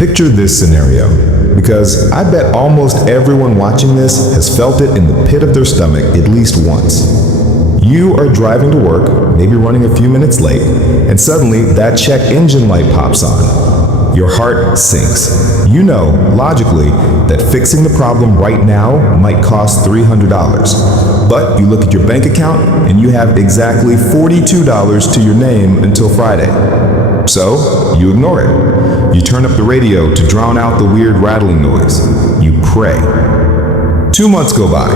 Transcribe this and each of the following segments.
Picture this scenario, because I bet almost everyone watching this has felt it in the pit of their stomach at least once. You are driving to work, maybe running a few minutes late, and suddenly that check engine light pops on. Your heart sinks. You know, logically, that fixing the problem right now might cost $300. But you look at your bank account and you have exactly $42 to your name until Friday. So, you ignore it. You turn up the radio to drown out the weird rattling noise. You pray. 2 months go by,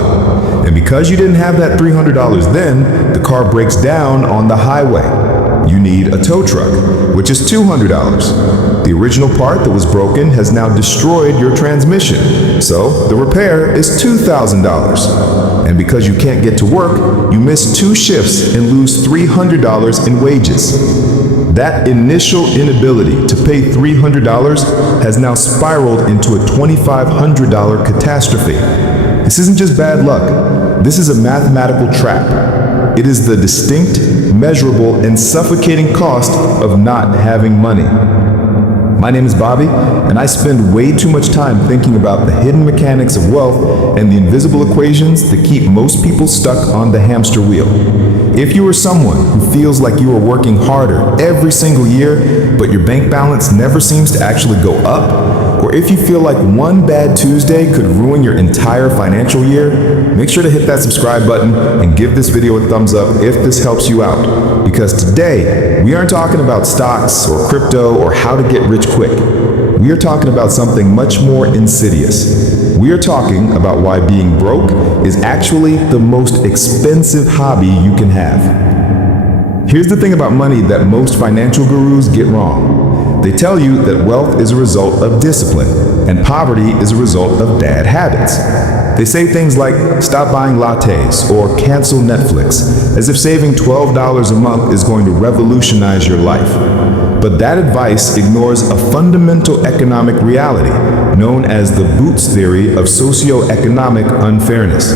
and because you didn't have that $300 then, the car breaks down on the highway. You need a tow truck, which is $200. The original part that was broken has now destroyed your transmission, so the repair is $2,000. And because you can't get to work, you miss 2 shifts and lose $300 in wages. That initial inability to pay $300 has now spiraled into a $2,500 catastrophe. This isn't just bad luck. This is a mathematical trap. It is the distinct, measurable, and suffocating cost of not having money. My name is Bobby, and I spend way too much time thinking about the hidden mechanics of wealth and the invisible equations that keep most people stuck on the hamster wheel. If you are someone who feels like you are working harder every single year, but your bank balance never seems to actually go up, or if you feel like one bad Tuesday could ruin your entire financial year, make sure to hit that subscribe button and give this video a thumbs up if this helps you out. Because today, we aren't talking about stocks or crypto or how to get rich quick. We are talking about something much more insidious. We are talking about why being broke is actually the most expensive hobby you can have. Here's the thing about money that most financial gurus get wrong. They tell you that wealth is a result of discipline, and poverty is a result of bad habits. They say things like, stop buying lattes or cancel Netflix, as if saving $12 a month is going to revolutionize your life. But that advice ignores a fundamental economic reality known as the Boots theory of socioeconomic unfairness.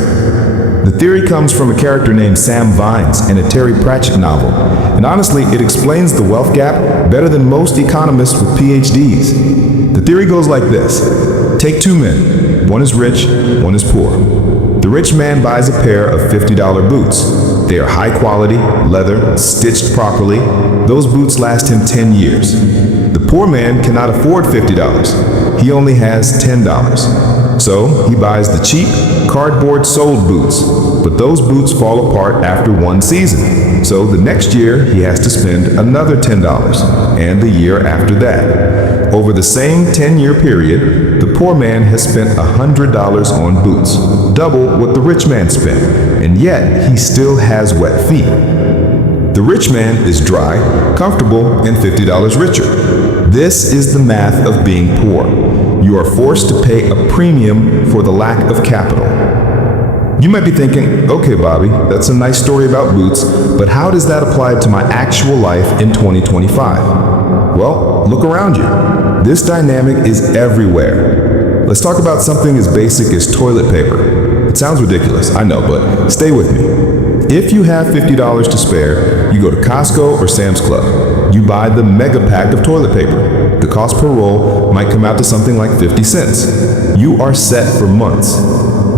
The theory comes from a character named Sam Vines in a Terry Pratchett novel, and honestly, it explains the wealth gap better than most economists with PhDs. The theory goes like this. Take 2 men. One is rich, one is poor. The rich man buys a pair of $50 boots. They are high quality, leather, stitched properly. Those boots last him 10 years. The poor man cannot afford $50. He only has $10. So he buys the cheap, cardboard-soled boots. But those boots fall apart after 1 season. So the next year he has to spend another $10, and the year after that. Over the same 10-year period, the poor man has spent $100 on boots, double what the rich man spent, and yet he still has wet feet. The rich man is dry, comfortable, and $50 richer. This is the math of being poor. You are forced to pay a premium for the lack of capital. You might be thinking, okay, Bobby, that's a nice story about boots, but how does that apply to my actual life in 2025? Well, look around you. This dynamic is everywhere. Let's talk about something as basic as toilet paper. It sounds ridiculous, I know, but stay with me. If you have $50 to spare, you go to Costco or Sam's Club. You buy the mega pack of toilet paper. The cost per roll might come out to something like 50 cents. You are set for months.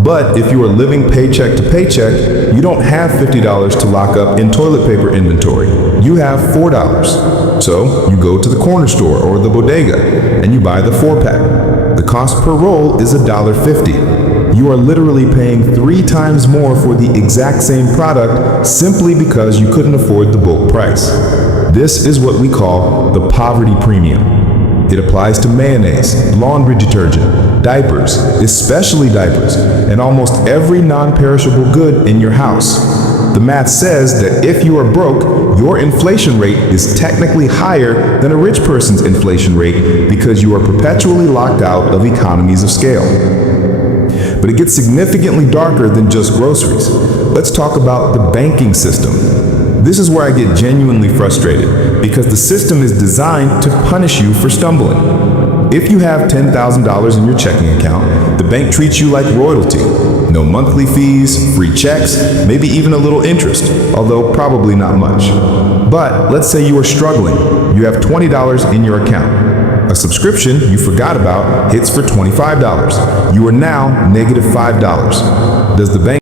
But if you are living paycheck to paycheck, you don't have $50 to lock up in toilet paper inventory. You have $4. So you go to the corner store or the bodega and you buy the 4-pack. The cost per roll is $1.50. You are literally paying 3 times more for the exact same product simply because you couldn't afford the bulk price. This is what we call the poverty premium. It applies to mayonnaise, laundry detergent, diapers, especially diapers, and almost every non-perishable good in your house. The math says that if you are broke, your inflation rate is technically higher than a rich person's inflation rate because you are perpetually locked out of economies of scale. But it gets significantly darker than just groceries. Let's talk about the banking system. This is where I get genuinely frustrated because the system is designed to punish you for stumbling. If you have $10,000 in your checking account, the bank treats you like royalty. No monthly fees, free checks, maybe even a little interest, although probably not much. But let's say you are struggling. You have $20 in your account. A subscription you forgot about hits for $25. You are now negative $5. Does the bank